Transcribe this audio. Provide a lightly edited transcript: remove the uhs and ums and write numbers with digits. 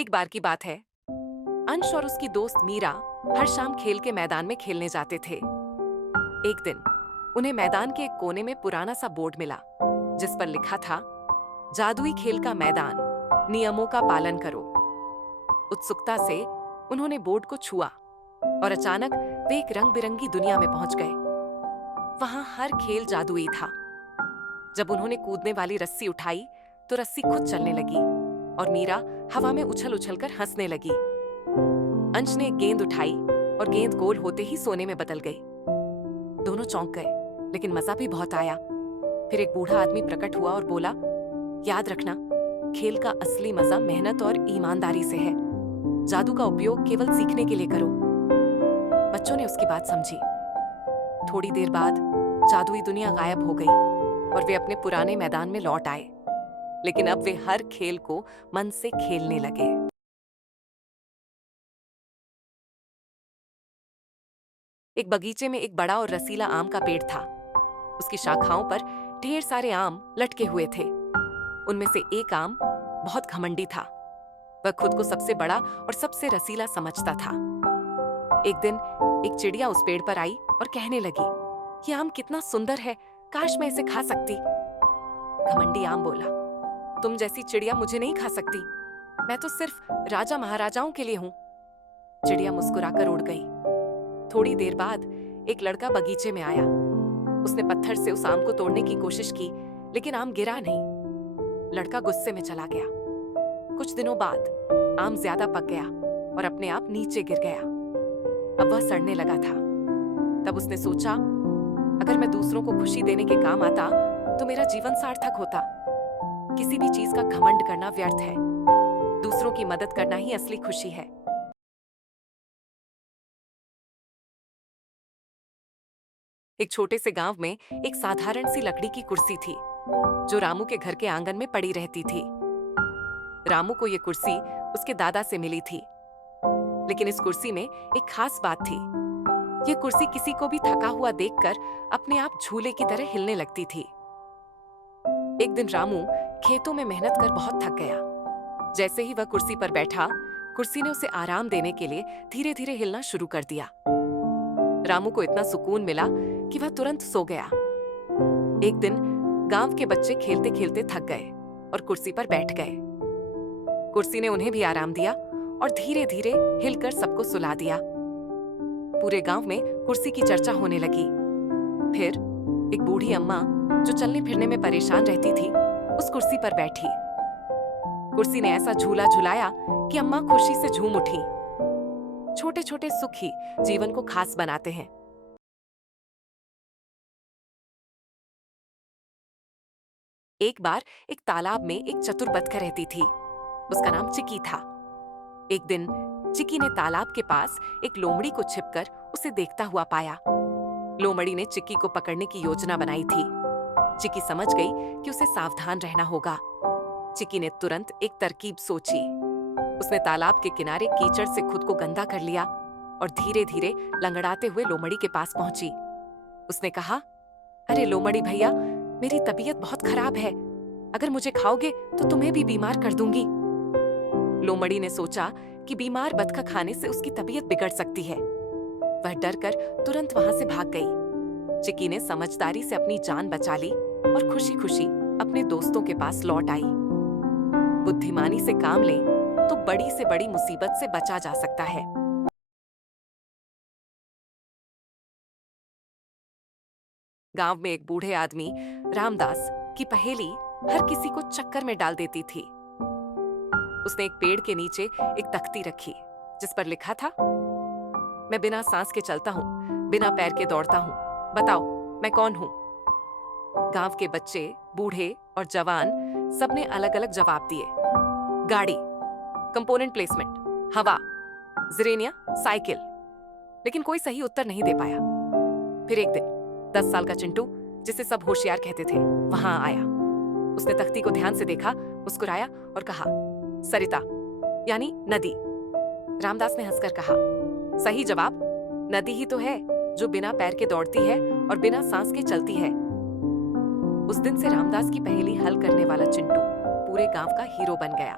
एक बार की बात है, अंश और उसकी दोस्त मीरा हर शाम खेल के मैदान में खेलने जाते थे। एक दिन उन्हें मैदान के एक कोने में पुराना सा बोर्ड मिला, जिस पर लिखा था, जादुई खेल का मैदान, नियमों का पालन करो। उत्सुकता से उन्होंने बोर्ड को छुआ और अचानक वे एक रंग बिरंगी दुनिया में पहुंच गए। वहां हर खेल जादुई था। जब उन्होंने कूदने वाली रस्सी उठाई तो रस्सी खुद चलने लगी और मीरा हवा में उछल उछल कर हंसने लगी। अंश ने एक गेंद उठाई और गेंद गोल होते ही सोने में बदल गई। दोनों चौंक गए, लेकिन मजा भी बहुत आया। फिर एक बूढ़ा आदमी प्रकट हुआ और बोला, याद रखना, खेल का असली मजा मेहनत और ईमानदारी से है। जादू का उपयोग केवल सीखने के लिए करो। बच्चों ने उसकी बात समझी। थोड़ी देर बाद जादुई दुनिया गायब हो गई और वे अपने पुराने मैदान में लौट आए। लेकिन अब वे हर खेल को मन से खेलने लगे। एक बगीचे में एक बड़ा और रसीला आम का पेड़ था। उसकी शाखाओं पर ढेर सारे आम लटके हुए थे। उनमें से एक आम बहुत घमंडी था। वह खुद को सबसे बड़ा और सबसे रसीला समझता था। एक दिन एक चिड़िया उस पेड़ पर आई और कहने लगी, यह आम कितना सुंदर है, काश मैं इसे खा सकती। घमंडी आम बोला, तुम जैसी चिड़िया मुझे नहीं खा सकती। मैं तो सिर्फ राजा महाराजाओं के लिए हूं। चिड़िया मुस्कुराकर उड़ गई। थोड़ी देर बाद एक लड़का बगीचे में आया। उसने पत्थर से उस आम को तोड़ने की कोशिश की, लेकिन आम गिरा नहीं। लड़का गुस्से में चला गया। कुछ दिनों बाद आम ज्यादा पक गया और अपने आप नीचे गिर गया। अब वह सड़ने लगा था। तब उसने सोचा, अगर मैं दूसरों को खुशी देने के काम आता तो मेरा जीवन सार्थक होता। किसी भी चीज का घमंड करना व्यर्थ है। दूसरों की मदद करना ही असली खुशी है। एक छोटे से गांव में एक साधारण सी लकड़ी की कुर्सी थी, जो रामू के घर के आंगन में पड़ी रहती थी। रामू को यह कुर्सी उसके दादा से मिली थी। लेकिन इस कुर्सी में एक खास बात थी। यह कुर्सी किसी को भी थका हुआ देखकर अपने आप झूले की तरह हिलने लगती थी। एक दिन रामू खेतों में मेहनत कर बहुत थक गया। जैसे ही वह कुर्सी पर बैठा, कुर्सी ने उसे आराम देने के लिए धीरे धीरे हिलना शुरू कर दिया। रामू को इतना सुकून मिला कि वह तुरंत सो गया। एक दिन गांव के बच्चे खेलते खेलते थक गए और कुर्सी पर बैठ गए। कुर्सी ने उन्हें भी आराम दिया और धीरे धीरे हिलकर सबको सुला दिया। पूरे गांव में कुर्सी की चर्चा होने लगी। फिर एक बूढ़ी अम्मा, जो चलने फिरने में परेशान रहती थी, उस कुर्सी पर बैठी। कुर्सी ने ऐसा झूला झुलाया कि अम्मा खुशी से झूम उठी। छोटे छोटे सुख ही जीवन को खास बनाते हैं। एक बार एक तालाब में एक चतुर बतख रहती थी। उसका नाम चिकी था। एक दिन चिकी ने तालाब के पास एक लोमड़ी को छिपकर उसे देखता हुआ पाया। लोमड़ी ने चिकी को पकड़ने की योजना बनाई थी। चिकी समझ गई कि उसे सावधान रहना होगा। चिकी ने तुरंत एक तरकीब सोची। उसने तालाब के किनारे कीचड़ से खुद को गंदा कर लिया और धीरे धीरे लंगड़ाते हुए लोमड़ी के पास पहुंची। उसने कहा, अरे लोमड़ी भैया, मेरी तबीयत बहुत खराब है। अगर मुझे खाओगे तो तुम्हें भी बीमार कर दूंगी। लोमड़ी ने सोचा कि बीमार बतख खाने से उसकी तबीयत बिगड़ सकती है। वह डरकर तुरंत वहां से भाग गई। चिकी ने समझदारी से अपनी जान बचा ली और खुशी खुशी अपने दोस्तों के पास लौट आई। बुद्धिमानी से काम लें तो बड़ी से बड़ी मुसीबत से बचा जा सकता है। गांव में एक बूढ़े आदमी रामदास की पहेली हर किसी को चक्कर में डाल देती थी। उसने एक पेड़ के नीचे एक तख्ती रखी, जिस पर लिखा था, मैं बिना सांस के चलता हूँ, बिना पैर के दौड़ता हूँ। बताओ मैं कौन हूँ? गांव के बच्चे, बूढ़े और जवान सबने अलग अलग जवाब दिए। गाड़ी, कंपोनेंट प्लेसमेंट, हवा, जिरेनिया, साइकिल। लेकिन कोई सही उत्तर नहीं दे पाया। फिर एक दिन 10 साल का चिंटू, जिसे सब होशियार कहते थे, वहां आया। उसने तख्ती को ध्यान से देखा, मुस्कुराया और कहा, सरिता यानी नदी। रामदास ने हंसकर कहा, सही जवाब, नदी ही तो है जो बिना पैर के दौड़ती है और बिना सांस के चलती है। उस दिन से रामदास की पहेली हल करने वाला चिंटू पूरे गांव का हीरो बन गया।